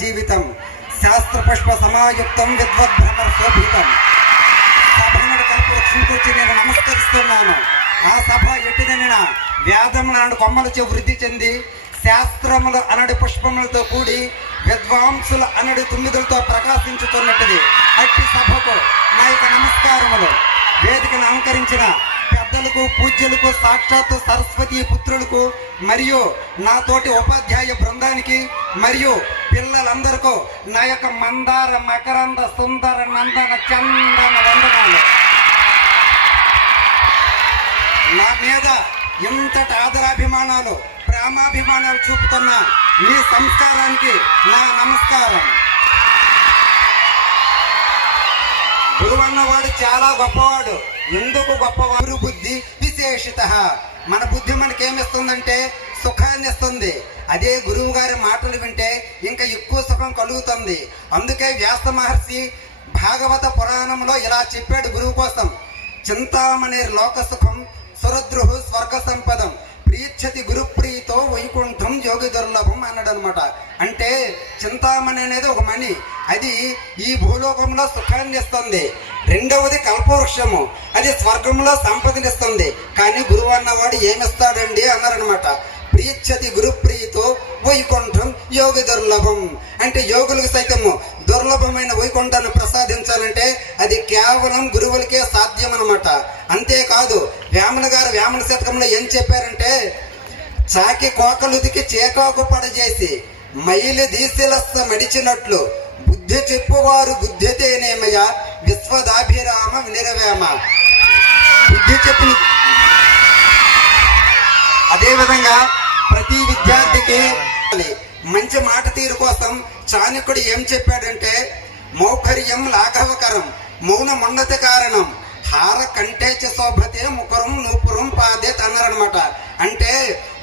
జీవితం శాస్త్ర పుష్ప సమాయుక్తం విద్వద్భ్రమర శోభితం. సభను కల్పవృక్షంకొచ్చి నేను నమస్కరిస్తున్నాను. ఆ సభ ఎటుదనిన వేదములు అనడు కొమ్మలచే వృద్ధి చెంది, శాస్త్రములు అనడి పుష్పములతో కూడి, విద్వాంసులు అనడి తుమ్మిదులతో ప్రకాశించుతున్నట్టుది. అట్టి సభకు నా యొక్క నమస్కారములు. వేదికను అలంకరించిన పెద్దలకు, పూజ్యులకు, సాక్షాత్తు సరస్వతి పుత్రులకు మరియు నాతోటి ఉపాధ్యాయ బృందానికి మరియు పిల్లలందరికీ నా యొక్క మందార మకరంద సుందర నందన చందన వందనాలు. నా మీద ఇంతటి ఆదరాభిమానాలు, ప్రేమాభిమానాలు చూపుతున్న మీ సంస్కారానికి నా నమస్కారం. గురువు అన్నవాడు చాలా గొప్పవాడు. ఎందుకు గొప్పవాడు? బుద్ధి విశేషిత. మన బుద్ధి మనకేమిస్తుందంటే సుఖాన్ని ఇస్తుంది. అదే గురువు గారి మాటలు వింటే ఇంకా ఎక్కువ సుఖం కలుగుతుంది. అందుకే వ్యాస మహర్షి భాగవత పురాణంలో ఇలా చెప్పాడు గురువు కోసం. చింతామణి లోక సుఖం సురద్రుహు స్వర్గ సంపదం ప్రీచ్చతి గురుప్రీతో వైకుంఠం యోగి దుర్లభం అన్నాడు అనమాట. అంటే చింతామణి అనేది ఒక మణి, అది ఈ భూలోకంలో సుఖాన్ని ఇస్తుంది. రెండవది కల్పవృక్షము, అది స్వర్గంలో సంపదనిస్తుంది. కానీ గురువు అన్నవాడు ఏమిస్తాడండి అన్నారనమాట. ప్రీచ్చతి గురుప్రీతో వైకుంఠం యోగి దుర్లభం. అంటే యోగులకు సైతము దుర్లభమైన వైకుంఠాన్ని ప్రసాదించాలంటే అది కేవలం గురువులకే సాధ్యం అనమాట. అంతేకాదు వేమన గారు వేమన శతకంలో ఏం చెప్పారంటే, చాకి కోకలుదికి చేకాకు పడజేసి మైలి దీశిలస్త మడిచినట్లు బుద్ధి చెప్పువారు బుద్ధితేనేమయ విశ్వదాభిరామ నిరవేమ. బుద్ధి చెప్పిన అదేవిధంగా ప్రతి విద్యార్థికి మంచి మాట తీరు కోసం చాణక్యుడు ఏం చెప్పాడంటే, మౌఖర్యం లాఘవకరం మౌనమున్నతి కారణం హార కంటేచ శోభతే ముఖరం నూపురం పాదేత్ అన్నారనమాట. అంటే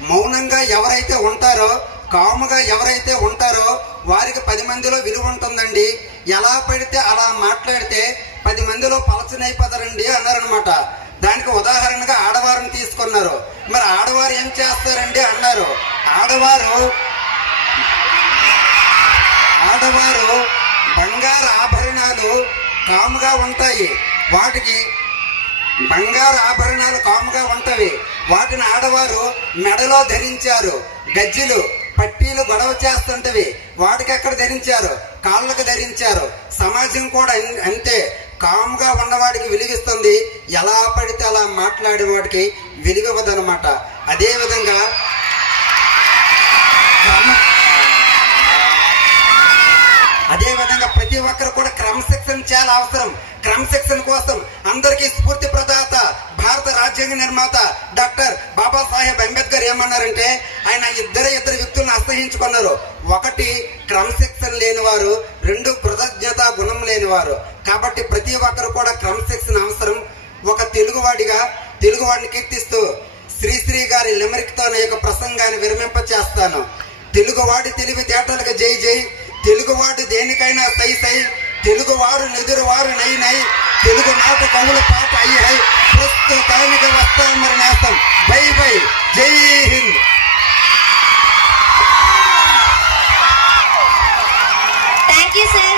మౌనంగా ఎవరైతే ఉంటారో, కాముగా ఎవరైతే ఉంటారో వారికి 10 మందిలో విలువ ఉంటుందండి. ఎలా పడితే అలా మాట్లాడితే 10 మందిలో పలచనైపోతారండి అన్నారనమాట. దానికి ఉదాహరణగా ఆడవారిని తీసుకున్నారు. మరి ఆడవారు ఏం చేస్తారండి అన్నారు. ఆడవారు బంగారు ఆభరణాలు కాముగా ఉంటాయి. వాటికి బంగారు ఆభరణాలు కాముగా ఉంటాయి. వాటిని ఆడవారు మెడలో ధరించారు. గజ్జెలు పట్టీలు గొడవ చేస్తుంటవి, వాటికి ఎక్కడ ధరించారు? కాళ్ళకు ధరించారు. సమాజం కూడా అంతే, కాముగా ఉన్నవాడికి వెలిగిస్తుంది, ఎలా పడితే అలా మాట్లాడే వాడికి వెలిగవదనమాట. అదేవిధంగా ప్రతి ఒక్కరు కూడా క్రమశిక్షణ చాలా అవసరం. క్రమశిక్షణ కోసం అందరికీ స్ఫూర్తి ప్రదాత భారత రాజ్యాంగ నిర్మాత డాక్టర్ బాబాసాహెబ్ అంబేద్కర్ ఏమన్నారంటే, ఆయన ఇద్దరు వ్యక్తులను అసహించుకున్నారు. ఒకటి క్రమశిక్షణ లేనివారు, 2 కృతజ్ఞత గుణం లేనివారు. కాబట్టి ప్రతి ఒక్కరు కూడా క్రమశిక్షణ అవసరం. ఒక తెలుగువాడిని కీర్తిస్తూ శ్రీశ్రీ గారి లిమరిక్తో నా యొక్క ప్రసంగాన్ని విరమింప చేస్తాను. తెలుగువాడి తెలివితేటలకు జై జై, తెలుగువాడు దేనికైనా సై సై, తెలుగువారు నెదురువారు నై నై, తెలుగు నాట కవుల పాట అయ్యి హై, ప్రస్తుతానికి వస్తాం మరి నేస్తాం. బై బై, జై హింద్. Thank you sir.